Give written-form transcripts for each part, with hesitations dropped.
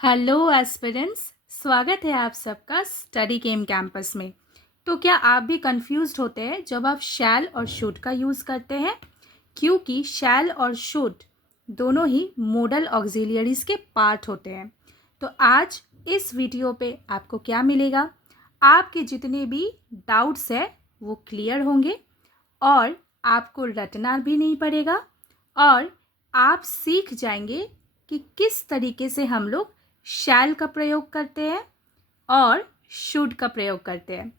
Hello aspirants, स्वागत है आप सबका स्टडी गेम कैंपस में। तो क्या आप भी कंफ्यूज्ड होते हैं जब आप शैल और शुड का यूज़ करते हैं? क्योंकि शैल और शुड दोनों ही मोडल ऑक्सिलियरीज के पार्ट होते हैं। तो आज इस वीडियो पे आपको क्या मिलेगा? आपके जितने भी डाउट्स हैं वो क्लियर होंगे और आपको रटना भी नहीं पड़ेगा और आप सीख जाएंगे कि किस तरीके से हम लोग शैल का प्रयोग करते हैं और शुड का प्रयोग करते हैं।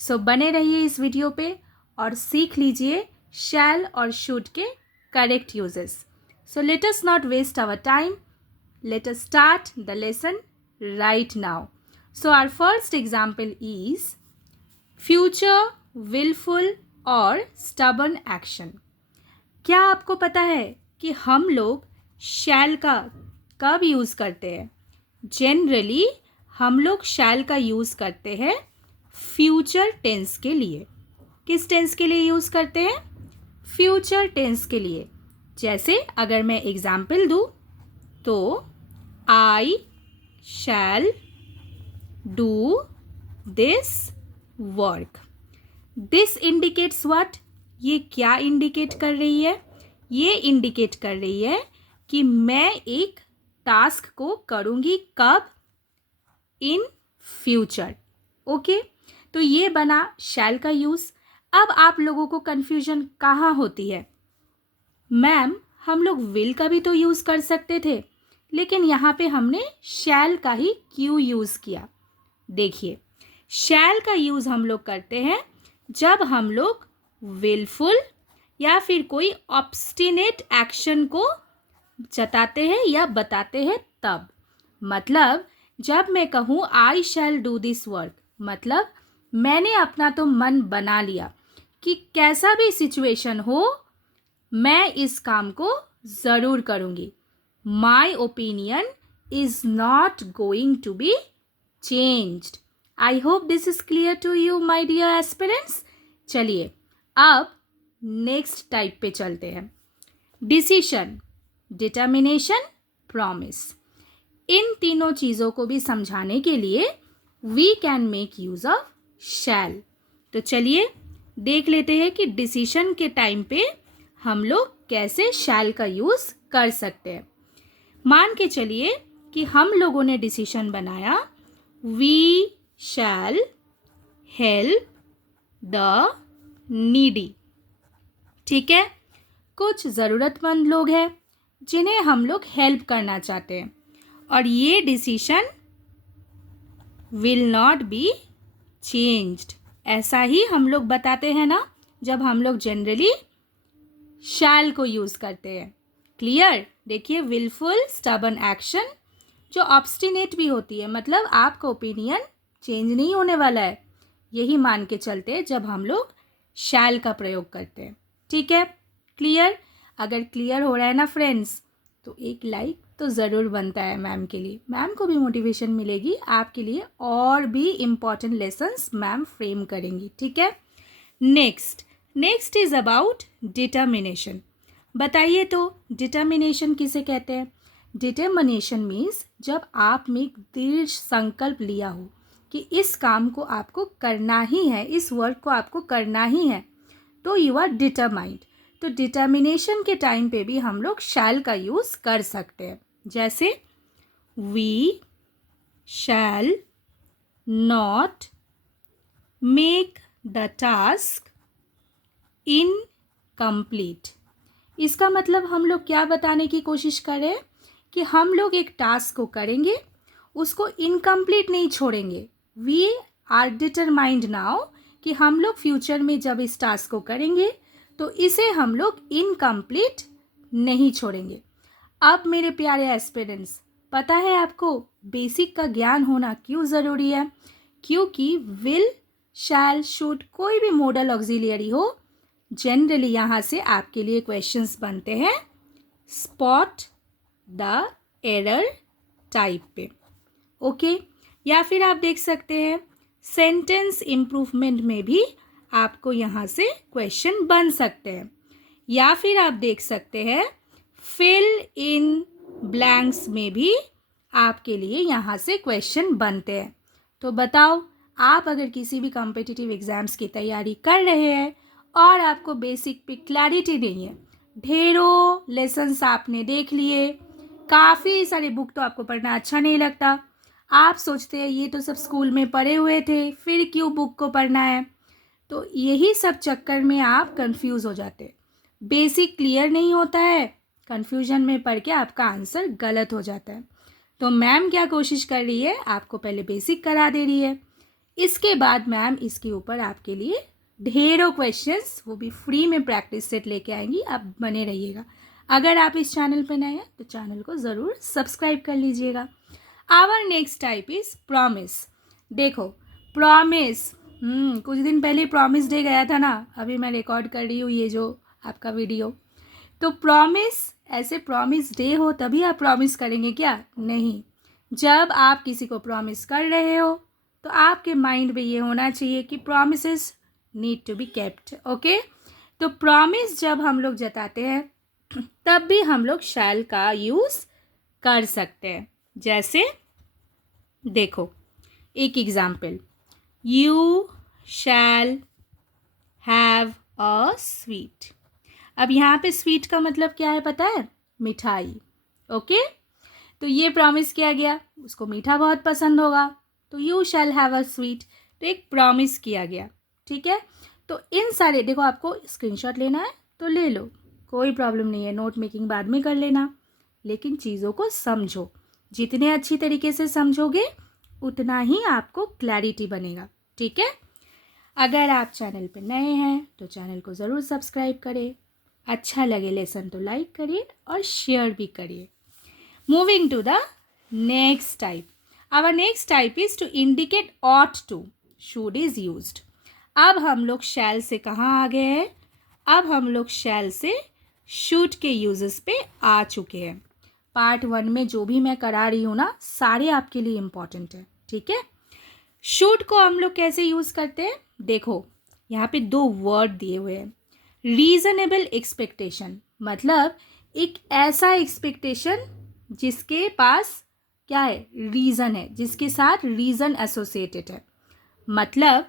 सो बने रहिए इस वीडियो पे और सीख लीजिए शैल और शुड के correct uses. So let us not waste our time, let us start the lesson right now. So our first example is future willful or stubborn action. क्या आपको पता है कि हम लोग शैल का कब यूज़ करते हैं? जनरली हम लोग शैल का यूज़ करते हैं फ्यूचर टेंस के लिए। किस टेंस के लिए यूज़ करते हैं? फ्यूचर टेंस के लिए। जैसे अगर मैं एग्जाम्पल दूँ तो I shall do this work. This indicates what? ये क्या इंडिकेट कर रही है? ये इंडिकेट कर रही है कि मैं एक टास्क को करूँगी कब? In future. ओके, तो ये बना शैल का यूज़। अब आप लोगों को कन्फ्यूजन कहाँ होती है? मैम, हम लोग विल का भी तो यूज़ कर सकते थे, लेकिन यहाँ पे हमने शैल का ही क्यों यूज़ किया? देखिए, शैल का यूज़ हम लोग करते हैं जब हम लोग विलफुल या फिर कोई ऑब्स्टिनेट एक्शन को जताते हैं या बताते हैं तब। मतलब जब मैं कहूँ आई शैल डू दिस वर्क, मतलब मैंने अपना तो मन बना लिया कि कैसा भी सिचुएशन हो मैं इस काम को ज़रूर करूँगी। My opinion is not going to be changed. I hope this is clear to you my dear aspirants. चलिए अब नेक्स्ट टाइप पे चलते हैं। Decision, determination, promise. इन तीनों चीज़ों को भी समझाने के लिए we can make use of shall. तो चलिए देख लेते हैं कि डिसीशन के टाइम पे हम लोग कैसे शैल का यूज़ कर सकते हैं। मान के चलिए कि हम लोगों ने डिसीशन बनाया we shall help the needy. ठीक है, कुछ ज़रूरतमंद लोग हैं जिन्हें हम लोग हेल्प करना चाहते हैं और ये decision will not be changed. ऐसा ही हम लोग बताते हैं ना जब हम लोग जनरली शैल को यूज़ करते हैं। क्लियर? देखिए, विलफुल स्टबर्न एक्शन जो ऑब्स्टिनेट भी होती है, मतलब आपका ओपिनियन चेंज नहीं होने वाला है, यही मान के चलते हैं जब हम लोग शैल का प्रयोग करते हैं। ठीक है, क्लियर? अगर क्लियर हो रहा है ना फ्रेंड्स, तो एक लाइक तो ज़रूर बनता है मैम के लिए। मैम को भी मोटिवेशन मिलेगी, आपके लिए और भी इम्पॉर्टेंट लेसन्स मैम फ्रेम करेंगी। ठीक है, नेक्स्ट इज अबाउट डिटर्मिनेशन। बताइए तो डिटर्मिनेशन किसे कहते हैं? डिटर्मिनेशन मीन्स जब आप में एक दृढ़ संकल्प लिया हो कि इस काम को आपको करना ही है, इस वर्क को आपको करना ही है, तो यू आर डिटरमाइंड। तो डिटर्मिनेशन के टाइम पे भी हम लोग शैल का यूज़ कर सकते हैं। जैसे we shall not make the task incomplete. इसका मतलब हम लोग क्या बताने की कोशिश कर रहे हैं कि हम लोग एक टास्क को करेंगे, उसको इनकम्प्लीट नहीं छोड़ेंगे। वी आर डिटरमाइंड नाउ कि हम लोग फ्यूचर में जब इस टास्क को करेंगे तो इसे हम लोग इनकम्प्लीट नहीं छोड़ेंगे। अब मेरे प्यारे एस्पिरेंट्स, पता है आपको बेसिक का ज्ञान होना क्यों ज़रूरी है? क्योंकि विल, शैल, शुड कोई भी मॉडल ऑक्सिलियरी हो, जनरली यहाँ से आपके लिए क्वेश्चंस बनते हैं स्पॉट द एरर टाइप पे। ओके, या फिर आप देख सकते हैं सेंटेंस इम्प्रूवमेंट में भी आपको यहाँ से क्वेश्चन बन सकते हैं, या फिर आप देख सकते हैं फिल इन ब्लैंक्स में भी आपके लिए यहाँ से क्वेश्चन बनते हैं। तो बताओ, आप अगर किसी भी कॉम्पिटिटिव एग्ज़ाम्स की तैयारी कर रहे हैं और आपको बेसिक पे क्लैरिटी नहीं है, ढेरों लेसन्स आपने देख लिए, काफ़ी सारे बुक तो आपको पढ़ना अच्छा नहीं लगता, आप सोचते हैं ये तो सब स्कूल में पढ़े हुए थे, फिर क्यों बुक को पढ़ना है, तो यही सब चक्कर में आप कंफ्यूज हो जाते हैं। बेसिक क्लियर नहीं होता है, कंफ्यूजन में पढ़ के आपका आंसर गलत हो जाता है। तो मैम क्या कोशिश कर रही है, आपको पहले बेसिक करा दे रही है, इसके बाद मैम इसके ऊपर आपके लिए ढेरों क्वेश्चंस, वो भी फ्री में प्रैक्टिस सेट लेके आएंगी। आप बने रहिएगा। अगर आप इस चैनल पर नए हैं तो चैनल को ज़रूर सब्सक्राइब कर लीजिएगा। Our next type is promise. देखो, प्रॉमिस, कुछ दिन पहले प्रॉमिस डे गया था ना, अभी मैं रिकॉर्ड कर रही हूँ ये जो आपका वीडियो। तो प्रॉमिस, ऐसे प्रॉमिस डे हो तभी आप प्रॉमिस करेंगे क्या? नहीं। जब आप किसी को प्रॉमिस कर रहे हो तो आपके माइंड में ये होना चाहिए कि promises need to be kept. Okay, तो प्रॉमिस जब हम लोग जताते हैं तब भी हम लोग शैल का यूज़ कर सकते हैं। जैसे देखो, एक example, you shall have a sweet. अब यहाँ पे स्वीट का मतलब क्या है पता है? मिठाई। ओके, तो ये प्रॉमिस किया गया, उसको मीठा बहुत पसंद होगा, तो you shall have a sweet, तो एक प्रॉमिस किया गया। ठीक है, तो इन सारे, देखो आपको स्क्रीनशॉट लेना है तो ले लो, कोई प्रॉब्लम नहीं है, नोट मेकिंग बाद में कर लेना, लेकिन चीज़ों को समझो। जितने अच्छी तरीके से समझोगे उतना ही आपको क्लैरिटी बनेगा। ठीक है, अगर आप चैनल पे नए हैं तो चैनल को ज़रूर सब्सक्राइब करें, अच्छा लगे लेसन तो लाइक करिए और शेयर भी करिए। Moving to the next type, our next type is to indicate ought to, should is used. अब हम लोग शैल से कहाँ आ गए हैं? अब हम लोग शैल से शुड के यूजेस पे आ चुके हैं। पार्ट 1 में जो भी मैं करा रही हूँ ना, सारे आपके लिए इम्पॉर्टेंट है। ठीक है, शुड को हम लोग कैसे यूज़ करते हैं? देखो, यहाँ पे 2 वर्ड दिए हुए हैं। रीजनेबल एक्सपेक्टेशन, मतलब एक ऐसा एक्सपेक्टेशन जिसके पास क्या है? रीज़न है, जिसके साथ रीज़न एसोसिएटेड है। मतलब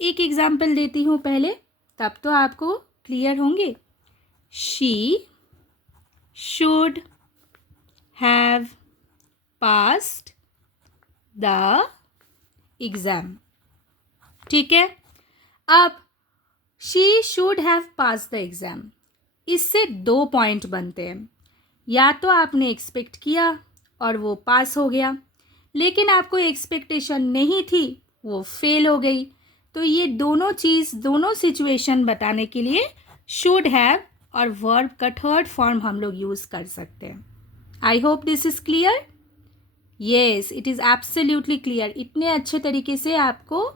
एक एग्जाम्पल देती हूँ पहले, तब तो आपको क्लियर होंगे। She should have passed the exam. ठीक है, अब she should have pass the exam, इससे 2 पॉइंट बनते हैं। या तो आपने एक्सपेक्ट किया और वो पास हो गया, लेकिन आपको एक्सपेक्टेशन नहीं थी, वो फेल हो गई। तो ये दोनों चीज़, दोनों सिचुएशन बताने के लिए शुड हैव और वर्ब का थर्ड फॉर्म हम लोग यूज़ कर सकते हैं। आई hope this is clear. Yes, it is absolutely clear. इतने अच्छे तरीके से आपको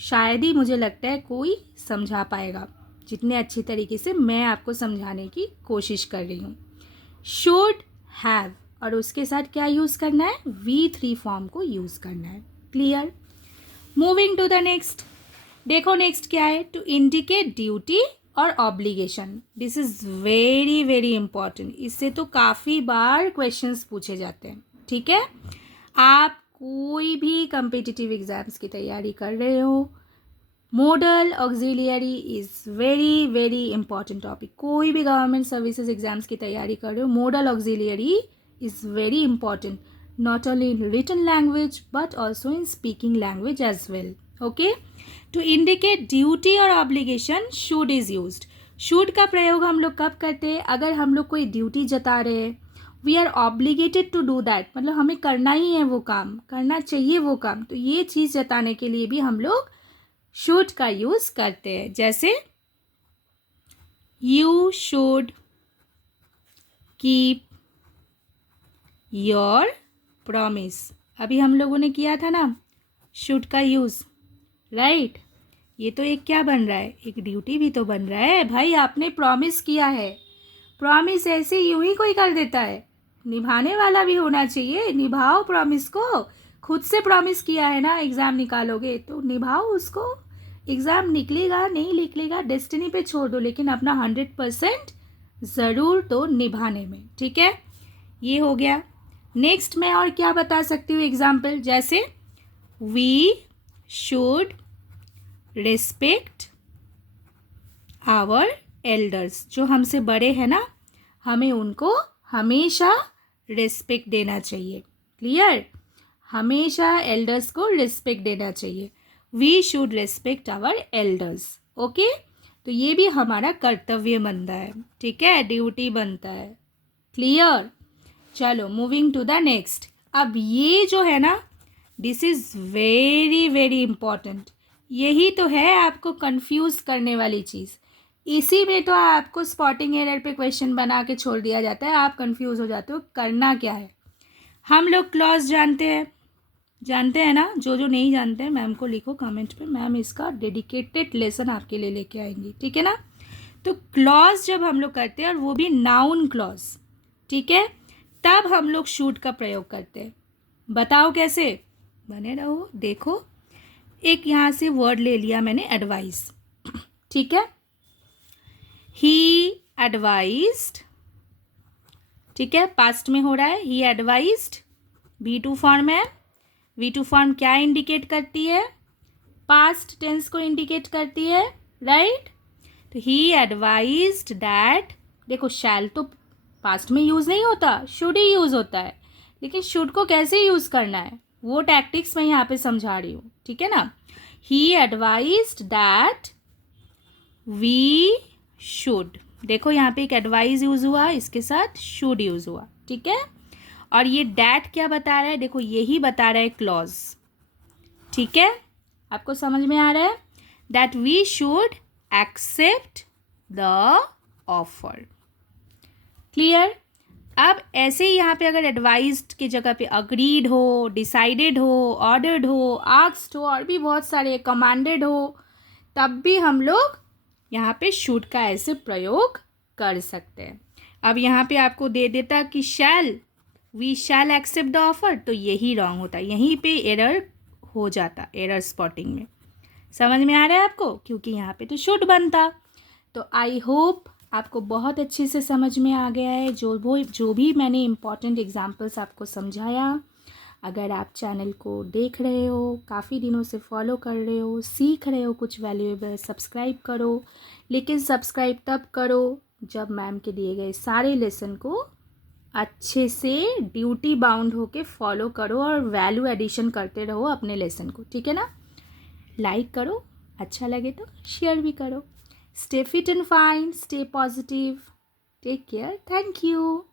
शायद ही, मुझे लगता है, कोई समझा पाएगा जितने अच्छी तरीके से मैं आपको समझाने की कोशिश कर रही हूँ। शुड हैव और उसके साथ क्या यूज़ करना है? V3 फॉर्म को यूज़ करना है। Clear? Moving to the next, देखो नेक्स्ट क्या है? टू इंडिकेट ड्यूटी और obligation. This is very very important. इससे तो काफ़ी बार क्वेश्चंस पूछे जाते हैं। ठीक है, आप कोई भी कम्पिटिटिव एग्ज़ाम्स की तैयारी कर रहे हो, modal auxiliary is very very important topic. कोई भी गवर्नमेंट सर्विसेज एग्जाम्स की तैयारी कर रहे हो, modal auxiliary is very important, not only in written language but also in speaking language as well. Okay, to indicate duty और obligation should is used. Should का प्रयोग हम लोग कब करते हैं? अगर हम लोग कोई ड्यूटी जता रहे हैं, we are obligated to do that, मतलब हमें करना ही है वो काम, करना चाहिए वो काम, तो ये चीज़ जताने के लिए भी हम लोग शुड का यूज़ करते हैं। जैसे you should keep your promise, अभी हम लोगों ने किया था ना शुड का यूज़, राइट? ये तो एक क्या बन रहा है? एक ड्यूटी भी तो बन रहा है भाई। आपने प्रॉमिस किया है, प्रॉमिस ऐसे यूं ही कोई कर देता है? निभाने वाला भी होना चाहिए। निभाओ प्रॉमिस को। खुद से प्रॉमिस किया है ना, एग्ज़ाम निकालोगे तो निभाओ उसको। एग्ज़ाम निकलेगा नहीं निकलेगा डेस्टिनी पे छोड़ दो, लेकिन अपना 100% ज़रूर तो निभाने में। ठीक है, ये हो गया। नेक्स्ट मैं और क्या बता सकती हूँ एग्जाम्पल, जैसे we should respect our elders, जो हमसे बड़े हैं ना, हमें उनको हमेशा रिस्पेक्ट देना चाहिए। क्लियर? हमेशा एल्डर्स को रिस्पेक्ट देना चाहिए। We should respect our elders. Okay, तो ये भी हमारा कर्तव्य बनता है, ठीक है, ड्यूटी बनता है। क्लियर? चलो मूविंग टू द नेक्स्ट। अब ये जो है ना, this is very very important. यही तो है आपको कंफ्यूज करने वाली चीज़। इसी में तो आपको स्पॉटिंग एरर पे क्वेश्चन बना के छोड़ दिया जाता है, आप कंफ्यूज हो जाते हो करना क्या है। हम लोग क्लॉज जानते हैं ना? जो जो नहीं जानते हैं मैम को लिखो कमेंट पे, मैम इसका डेडिकेटेड लेसन आपके लिए लेके आएंगी, ठीक है ना? तो क्लॉज जब हम लोग करते हैं, और वो भी नाउन क्लॉज, ठीक है, तब हम लोग शूड का प्रयोग करते हैं। बताओ कैसे? बने रहो, देखो। एक यहाँ से वर्ड ले लिया मैंने, एडवाइस, ठीक है। ही एडवाइज्ड, ठीक है, पास्ट में हो रहा है, ही एडवाइज्ड, V2 फॉर्म है। V2 फॉर्म क्या इंडिकेट करती है? पास्ट टेंस को इंडिकेट करती है, राइट? तो ही एडवाइज्ड दैट, देखो शैल तो पास्ट में यूज़ नहीं होता, शुड ही यूज़ होता है, लेकिन शुड को कैसे यूज़ करना है वो टैक्टिक्स मैं यहाँ पे समझा रही हूँ, ठीक है ना। ही एडवाइज्ड दैट वी शुड, देखो यहाँ पे एक एडवाइज यूज़ हुआ, इसके साथ शुड यूज़ हुआ, ठीक है। और ये डैट क्या बता रहा है? देखो यही बता रहा है क्लॉज, ठीक है, आपको समझ में आ रहा है? That we should accept the offer. Clear? अब ऐसे ही यहाँ पे अगर एडवाइज्ड की जगह पे अग्रीड हो, डिसाइडेड हो, ऑर्डर्ड हो, आस्क्ड हो, और भी बहुत सारे, कमांडेड हो, तब भी हम लोग यहाँ पे शुड का ऐसे प्रयोग कर सकते हैं। अब यहाँ पे आपको दे देता कि shall, we shall accept the offer, तो यही रॉन्ग होता, यहीं पे एरर हो जाता, एरर स्पॉटिंग में। समझ में आ रहा है आपको? क्योंकि यहाँ पे तो शुड बनता। तो आई होप आपको बहुत अच्छे से समझ में आ गया है, जो भी मैंने इम्पॉर्टेंट एग्जाम्पल्स आपको समझाया। अगर आप चैनल को देख रहे हो, काफ़ी दिनों से फॉलो कर रहे हो, सीख रहे हो कुछ वैल्यूएबल, सब्सक्राइब करो। लेकिन सब्सक्राइब तब करो जब मैम के दिए गए सारे लेसन को अच्छे से ड्यूटी बाउंड होके फॉलो करो और वैल्यू एडिशन करते रहो अपने लेसन को, ठीक है ना। लाइक करो, अच्छा लगे तो शेयर भी करो। Stay fit and fine, stay positive, take care, thank you.